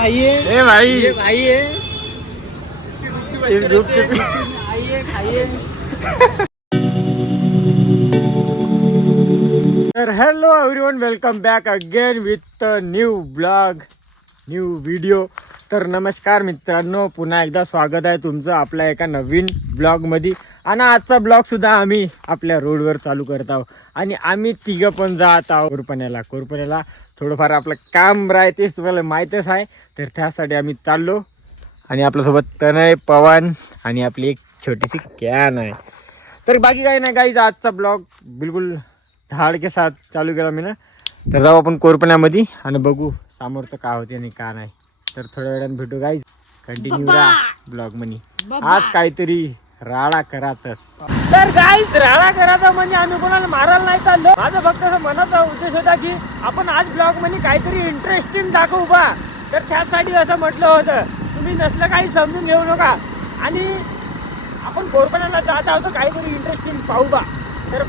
ए भाई ये भाई है इस ग्रुप के आइए खाइए। तर hello everyone, welcome back again with new blog, new video. तर नमस्कार मित्रांनो, पुन्हा एकदा स्वागत आहे तुमचं आपल्या एका नवीन ब्लॉगमध्ये. आणि आजचा ब्लॉगसुद्धा आम्ही आपल्या रोडवर चालू करत आहोत. आणि आम्ही तिघं पण जात आहोत कोरपण्याला थोडंफार आपलं काम राहतेच, तुम्हाला माहीतच आहे. तर त्यासाठी आम्ही चाललो. आणि आपल्यासोबत तनय, पवन आणि आपली एक छोटीशी कॅन आहे. तर बाकी काही नाही गाईज, आजचा ब्लॉग बिलकुल धाड के साथ चालू केला मी ना. तर जाऊ आपण कोरपण्यामध्ये आणि बघू समोरचं का होते आणि का नाही. तर थोड्या वेळाने भेटू गाईज, कंटिन्यू राहा ब्लॉग मध्ये. आज काहीतरी राडा करायचं. तर गाईज राडा करायचा म्हणजे आम्ही कोणाला मारायला नाही चाललो. माझा फक्त मनाचा उद्देश होता की आपण आज ब्लॉग मध्ये काहीतरी इंटरेस्टिंग दाखवू बा. तर त्यासाठी असं म्हटलं होतं, तुम्ही नसलं काही समजून घेऊ नका. आणि आपण कोरपण्याला जात आहोत, काहीतरी इंटरेस्टिंग पाहू बा. तर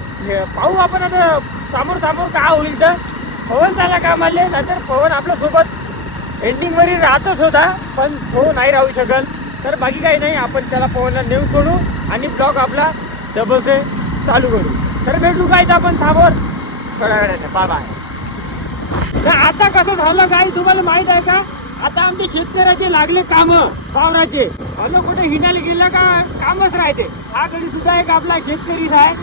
पाहू आपण आता समोर का होईल. तर पवन झाला कामाले, नाहीतर पवन आपल्यासोबत एंडिंगवरी राहतच होता, पण तो नाही राहू शकल. तर बाकी काही नाही, आपण त्याला पवनला नेऊन सोडू आणि ब्लॉग आपला डबल से चालू करू. तर भेटू काय आपण समोर थोड्या वेळाने. Bye bye. तर आता कसं झालं काय तुम्हाला माहित आहे का, आता आमचे शेतकऱ्याचे लागले काम वावराचे. अन कुठे हिंडायला गेला का कामच राहते. हा घडी सुद्धा एक आपला शेतकरीच आहे.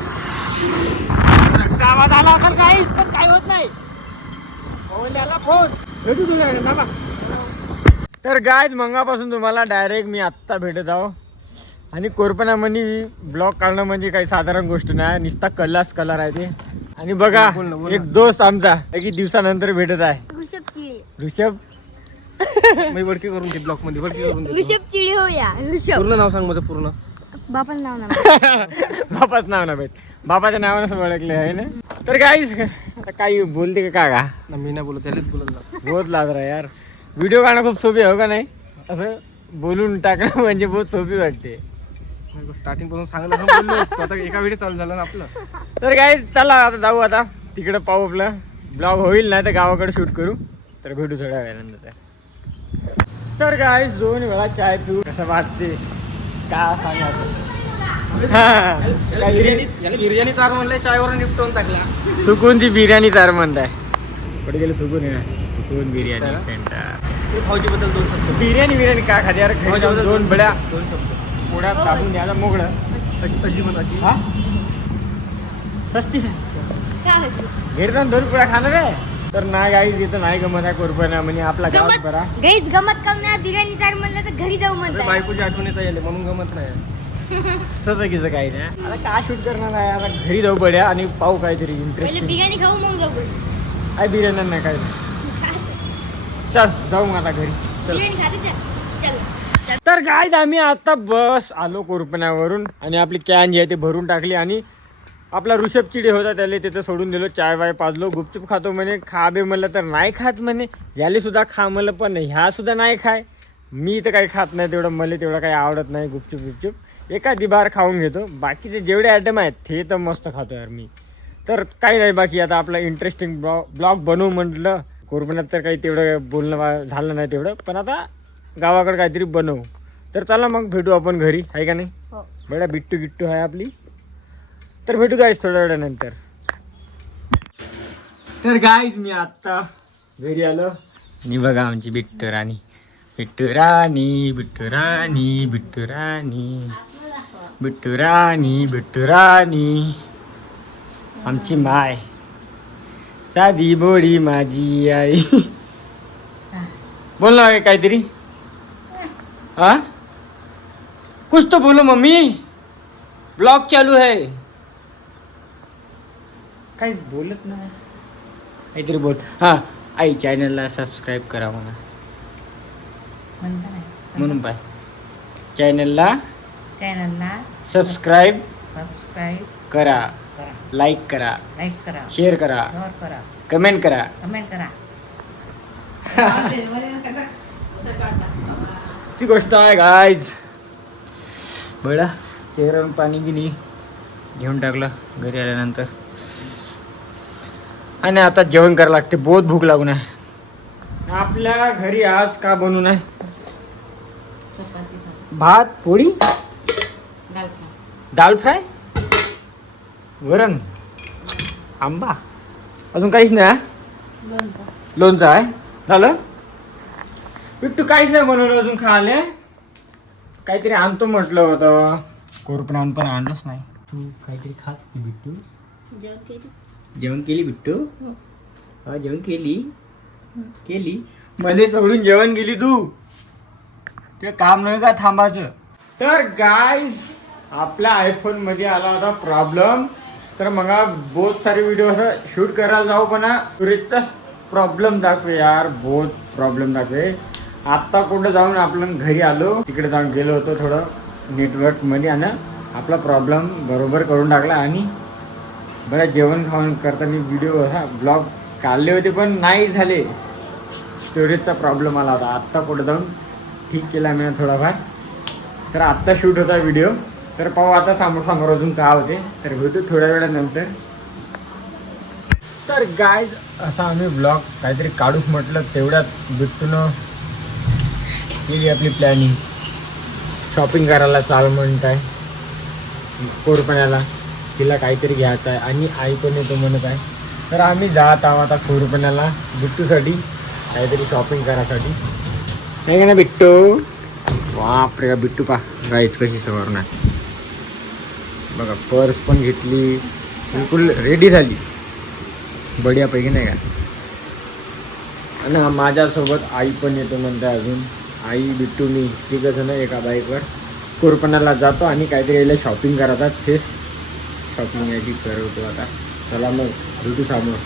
आवाज आला असेल काहीच, पण काही होत नाही. पवनला फोन भेटू तुला बाबा. तर गायज मंगापासून तुम्हाला डायरेक्ट मी आत्ता भेटत आहो. आणि कोरपण्यामध्ये ब्लॉग काढणं म्हणजे काही साधारण गोष्ट नाही, नुसता कलर आहे ते. आणि बघा एक दोस्त आमचा की दिवसानंतर भेटत आहे, ऋषभ. मी वडकी करून घे ब्लॉक मध्ये, वडकी करून ऋषभ चिडी हो या. ऋषभ पूर्ण नाव सांग माझं पूर्ण. बापाचं नाव ना. बापाच नाव ना भेट, बापाच्या नावानं ओळखले आहे ना. तर गाईज आता काही बोलते का मी नाही बोलत, त्यालाच बोलत. बहुत लाज रहा यार. व्हिडिओ काढणं खूप सोपी हो का नाही, असं बोलून टाकणं म्हणजे बहुत सोपी वाटते. स्टार्टिंग पासून सांगायला बोललो असतो, आता एका वेळी चालू झालं ना आपलं. तर काय चला आता जाऊ, आता तिकडं पाहू. आपलं ब्लॉग होईल नाही तर गावाकडे शूट करू. तर भेटू थोड्या वेळानंतर. तर काय 2 वेळा चाय पिऊ कसं वाटते का सांगायचं. बिर्याणी चार म्हणलंय, चायवर निपटवून टाकला. सुकूनची बिर्याणी चार म्हणताय. कुठे गेलं सुकून आहे ना, सुकून बिर्याणी सेंटर. फौजी बद्दल 2 शब्द. बिर्याणी का खाते यार. घरी जाऊन 2 बड्या 2 शब्द पोळ्यात टाकून द्यायला मोगळं. अजी म्हणाची हा सस्ती घरी जाऊन 2 पोळ्या खाणार आहे. तर नाही गाईज इथं नाही गमत आहे कोरपणा म्हणजे आपला गाव बरा. गाईच गमत कम नाही. बिर्याणी चार म्हणलं तर घरी जाऊ म्हणतात. बायकोची आठवण येता येईल म्हणून गमत नाही. तसं किचं काही नाही. आता काय शूट करणार आहे, आता घरी जाऊ बड्या आणि पाहू काहीतरी पहिले इंटरेस्टिंग. बिर्याणी खाऊ मग जाऊ. काय बिर्याणी नाही काय नाही. चल जाऊ मग आता घरी. बिर्याणी खाते चल. तर गाईज आम्ही आता बस आलो कोरपण्यावरून आणि आपली कॅन जी आहे ते भरून टाकली. आणि आपला ऋषभ चिडे होता, त्याला तिथं सोडून दिलो. चाय वाय पाजलो. गुपचूप खातो म्हणे. खा बे म्हणलं तर नाही खात म्हणे. याले सुद्धा खा म्हणलं पण ह्या सुद्धा नाही खाय. मी तर काही खात नाही तेवढं, मला तेवढं काही आवडत नाही गुपचूप. एखादी बार खाऊन घेतो. बाकीचे जेवढे आयटम आहेत ते तर मस्त खातो यार मी. तर काही नाही, बाकी आता आपलं इंटरेस्टिंग ब्लॉग बनवू म्हटलं. कोरपण्यात तर काही तेवढं बोलणं झालं नाही तेवढं, पण आता गावाकडे काहीतरी बनवू. तर चला मग भेटू आपण घरी, आहे का नाही. बड्या बिट्टू आहे आपली. तर भेटू गाईज थोड्या वेळानंतर. तर गाईज मी आत्ता घरी आलो. आणि बघा आमची बिट्टू राणी आमची माय साधी बोडी माझी आई. बोल ना काहीतरी. हा कुछ तो बोलो मम्मी, ब्लॉग चालू है. काही बोलत नाही, काहीतरी बोल. हा आई चॅनलला सबस्क्राईब करा म्हणा. म्हणून पाय चॅनलला सबस्क्राईब करा, लाईक करा, शेअर करा, कमेंट करा. ती गोष्ट आहे गाईज. बडा चेहऱ्यावरून पाणी गिनी घेऊन टाकलं घरी आल्यानंतर. आणि आता जेवण करायला लागते, बहुत भूक लागून आहे. आपल्या घरी आज का बनवून आहे? भात पोळी दाल फ्राय वरण आंबा अजून काहीच नाही हा? लोणचं आहे झालं. बिट्टू काहीच नाही बनवलं अजून खायला. काहीतरी आणतो म्हटलं होतं कोरपण आणून पण आणलंच नाही. तू काहीतरी खात की बिट्टू? जेवण केली बिट्टू? हा जेवण केली मला सोडून जेवण गेली तू. ते काम नाही का थांबायचं. तर गाईज आपल्या आयफोन मध्ये आला होता प्रॉब्लेम. तर मग बहुत सारे व्हिडिओ असं शूट करायला जाऊ पण स्टोरेजचाच प्रॉब्लेम दाखवे यार. बहुत प्रॉब्लेम दाखवे. आत्ता कुठं जाऊन आपण घरी आलो. तिकडे जाऊन गेलो होतो थोडं नेटवर्क मध्ये आणि आपला प्रॉब्लेम बरोबर करून टाकला. आणि बरं जेवण खाऊन करताना व्हिडिओ असा ब्लॉग काढले होते पण नाही झाले. स्टोरेजचा प्रॉब्लेम आला होता. आत्ता कुठं जाऊन ठीक केला मी थोडाफार. तर आत्ता शूट होता व्हिडिओ. तर पाहू आता समोर अजून काय होते. तर भेटू थोड्या वेळानंतर. तर गाईज असा आम्ही ब्लॉग काहीतरी काढूच म्हटलं तेवढ्यात बिट्टूनं केली आपली प्लॅनिंग. शॉपिंग करायला चाल म्हणत आहे कोरपण्याला. तिला काहीतरी घ्यायचं आहे आणि आई पण येतो म्हणत आहे. तर आम्ही जात आहोत आता कोरपण्याला बिट्टूसाठी काहीतरी शॉपिंग करायसाठी. नाही का ना बिट्टू? बापरे बिट्टू पा गाईच कशी सवार नाही बघा. पर्स पण घेतली बिलकुल रेडी झाली बढियापैकी नाही का. आणि माझ्यासोबत आई पण येतो म्हणते अजून. आई बिट्टू मी तिघं जण एका बाईकवर कोरपण्याला जातो आणि काहीतरी यायला शॉपिंग करायचा. तेच शॉपिंग याची करवतो आता. चला मग भेटू समोर.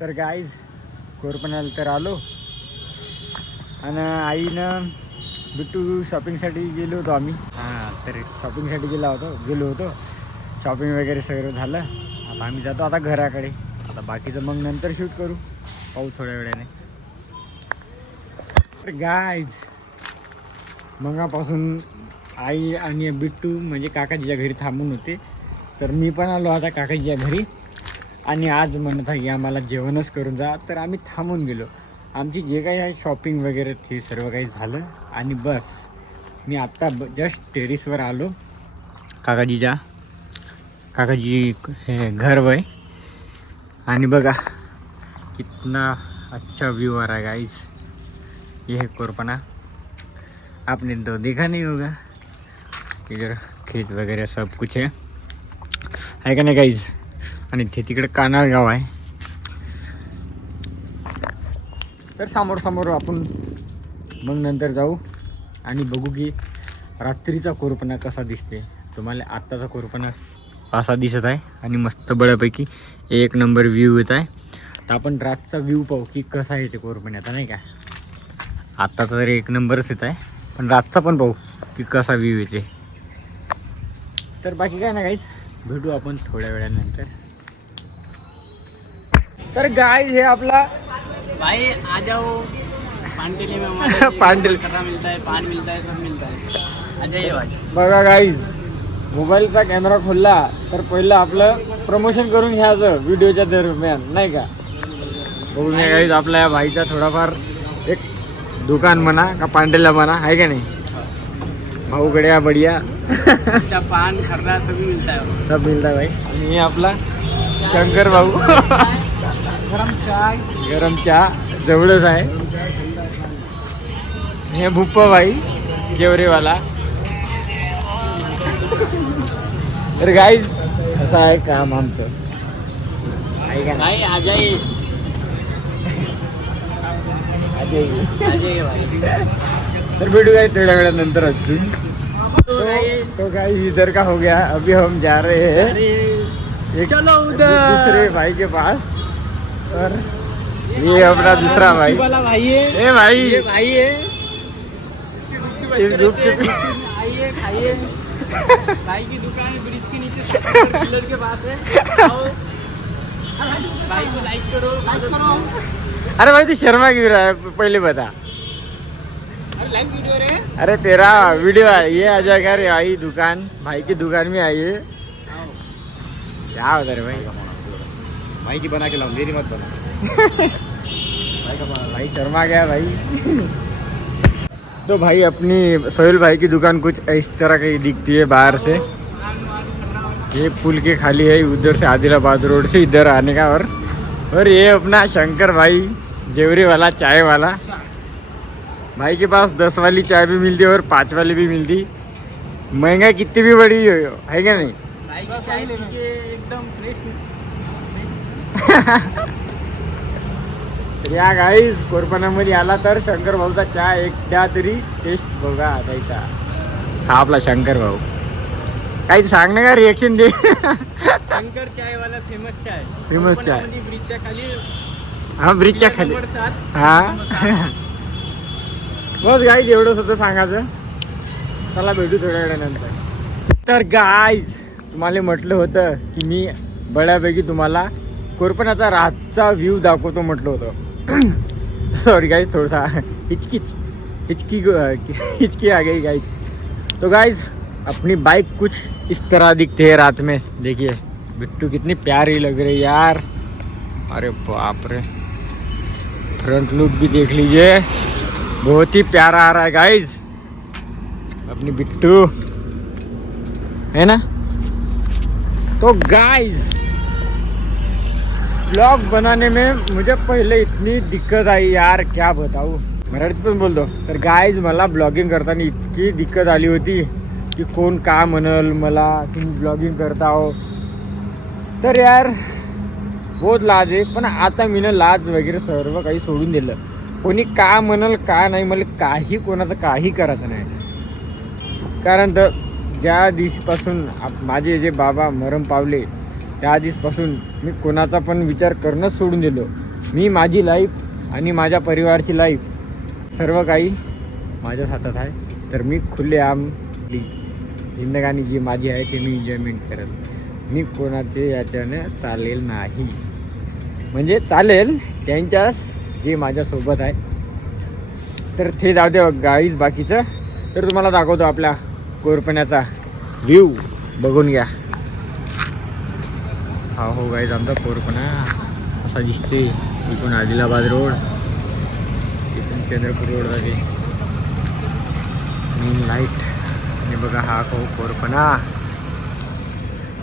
तर गाईज कोरपण्याला तर आलो आणि आईनं बिट्टू शॉपिंगसाठी गेलो होतो आम्ही. हां तर शॉपिंगसाठी गेलो होतो. शॉपिंग वगैरे सगळं झालं. आता आम्ही जातो आता घराकडे. आता बाकीचं मग नंतर शूट करू पाहू थोड्या वेळाने. तर गाईज मगापासून आई आणि बिट्टू म्हणजे काकाजीच्या घरी थांबून होते. तर मी पण आलो आता काकाजीच्या घरी. आणि आज म्हणत आहे की आम्हाला जेवणच करून जा. तर आम्ही थांबून गेलो. आमची जे काही आहे शॉपिंग वगैरे ते सर्व काही झालं. आणि बस मी आत्ता जस्ट टेरिसवर आलो काकाजी हे घर वय. आणि बघा कितना अच्छा व्यू आ रहा है गाइस. ये है कोरपना. आपने तो देखा नहीं होगा. इधर खेत वगैरह सब कुछ है का नाही गाइस. आणि ते तिकडे कानाळ गाव आहे. तर समोर आपण मग नंतर जाऊ आणि बघू की रात्रीचा कोरपणा कसा दिसते. तुम्हाला आत्ताचा कोरपणा असा दिसत आहे आणि मस्त बऱ्यापैकी एक नंबर व्ह्यू येत आहे. तर आपण रातचा व्ह्यू पाहू की कसा येते कोरपण्याचा नाही का. आत्ताचा तरी एक नंबरच येत आहे पण रातचा पण पाहू की कसा व्ह्यू येते. तर बाकी काय ना गाईज भेटू आपण थोड्या वेळानंतर. तर गाईज हे आपला भाई आ जाओ पानटेली में हमारे पानटेली. करा मिलता है, पान मिलता है, सब मिलता है. आ जाइए भाई. बघा गाईज मोबाईलचा कॅमेरा खोलला तर पहिलं आपलं प्रमोशन करून घ्यायचं व्हिडिओच्या दरम्यान नाही का. बघून घ्या गाईज आपल्या या भाईचा थोडाफार एक दुकान म्हणा का पांडेला म्हणा आहे का नाही. भाऊ गड्या बढिया अच्छा पान खर्रा सभी मिलता है. सब मिळता भाई. आणि हे आपला शंकर भाऊ गरम चहा जवळच आहे. हे भुप्पा भाई जेवरेवाला. तर गाईज असं आहे काम आमचं आहे का भाई आ जाइए. नाही. आ जाइए भाई. तर भेटू गाइस थोड्या वेळानंतर अजून. तो गाइस इधर का हो गया. अभी हम जा रहे हैं एक चलो उधर दूसरे भाई के पास. और ये अपना दूसरा भाई. वाला भाई है. ए भाई ये भाई है. इस गुपचुप आइए खाइए. भाई की दुकान है ब्रिज के नीचे पिलर के पास है. आओ भाई को लाइक करो. अरे भाई तू शर्मा क्यों रहा है पहले बता. अरे लाइव वीडियो रे. अरे तेरा वीडियो है ये आ जाएगा रे. आई दुकान भाई की दुकान में आइए क्या होता रे भाई भाई की बना के लाओ, मेरी मत बना। भाई शर्मा गया भाई। तो भाई अपनी सोहेल भाई की दुकान कुछ इस तरह की दिखती है बाहर से। ये पुल के खाली है, उधर से आदिलाबाद रोड से इधर आने का। और ये अपना शंकर भाई जेवरी वाला चाय वाला भाई के पास 10 वाली चाय भी मिलती है और 5 वाली भी मिलती। महंगा कितनी भी बड़ी है क्या नाही? भाई की चाय लेके एकदम फ्रेश। तर या गाईज कोरपणामध्ये आला तर शंकर भाऊचा चहा एकदा तरी टेस्ट बघा द्यायचा। हा आपला शंकर भाऊ काही सांग ना का रिएक्शन दे। शंकर चाय वाला फेमस चाय। Famous चाय. कोकणामध्ये ब्रिजच्या खाली हा ब्रिजच्या खाली नंबर 7. हा बस गाईज एवढंच होतं सांगायचं। चला भेटू थोड्या वेळानंतर। तर गाईज तुम्हाला म्हटलं होतं की मी बऱ्यापैकी तुम्हाला कोरपणाचा रातचा व्ह्यू दाखवतो म्हटलं होतं। सॉरी गाइज थोड़ा सा हिचकी आ गई गाइज। तो गाइज अपनी बाइक कुछ इस तरह दिखती है रात में। देखिए बिट्टू कितनी प्यारी लग रही है यार। अरे बाप रे, फ्रंट लुक भी देख लीजिए, बहुत ही प्यारा आ रहा है गाइज अपनी बिट्टू, है ना। तो गाइज ब्लॉग बनाने में मुझे पहले इतनी दिक्कत आई यार, क्या बताऊँ, मराठीत पण बोलतो। तर गाईज मला ब्लॉगिंग करताना इतकी दिक्कत आली होती की कोण का म्हणल मला तुम्ही ब्लॉगिंग करता हो। तर यार बहुत लाज आहे, पण आता मी लाज वगैरे सर्व काही सोडून दिलं। कोणी का म्हणल का नाही, मला काही कोणाचं काही करायचं नाही। कारण तर ज्या दिवशीपासून माझे जे बाबा मरण पावले त्या दिवसपासून मी कोणाचा पण विचार करणंच सोडून दिलो। मी माझी लाईफ आणि माझ्या परिवाराची लाईफ सर्व काही माझ्याच हातात आहे। तर मी खुलेआम जिंदगानी जी माझी आहे ते मी एन्जॉयमेंट करेल। मी कोणाचे याच्याने चालेल नाही, म्हणजे चालेल त्यांच्याच जे माझ्यासोबत आहे। तर ते जाऊ दे गाईज बाकीचं। तर तुम्हाला दाखवतो आपल्या कोरपण्याचा व्ह्यू, बघून घ्या। हा हो गाईज आमचा कोरपणा असा दिसते। इकडून आदिलाबाद रोड, इकडून चंद्रपूर रोड जाते मेन लाईट, आणि बघा हा हो कोरपणा,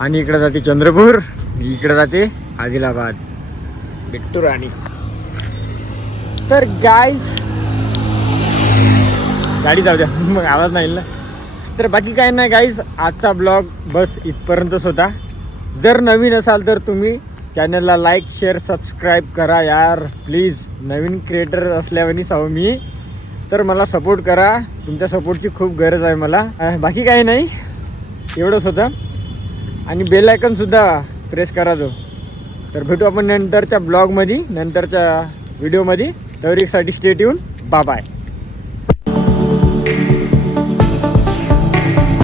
आणि इकडे जाते चंद्रपूर, इकडे जाते आदिलाबाद बिट्टू राणी। तर गाईज गाडी जाऊ द्या मग आवाज नाही ना। तर बाकी काय नाही गाईज, आजचा ब्लॉग बस इथपर्यंतच होता। जर नवीन असाल तर तुम्ही चॅनलला लाईक शेअर सबस्क्राईब करा यार प्लीज। नवीन क्रिएटर असल्यावानी साव मी, तर मला सपोर्ट करा, तुमच्या सपोर्टची खूप गरज आहे मला। बाकी काही नाही, एवढंच होतं। आणि बेल आयकॉनसुद्धा प्रेस करा जो। तर भेटू आपण नंतरच्या ब्लॉगमध्ये, नंतरच्या व्हिडिओमध्ये। तवरीसाठी स्टे ट्यून, बाय बाय।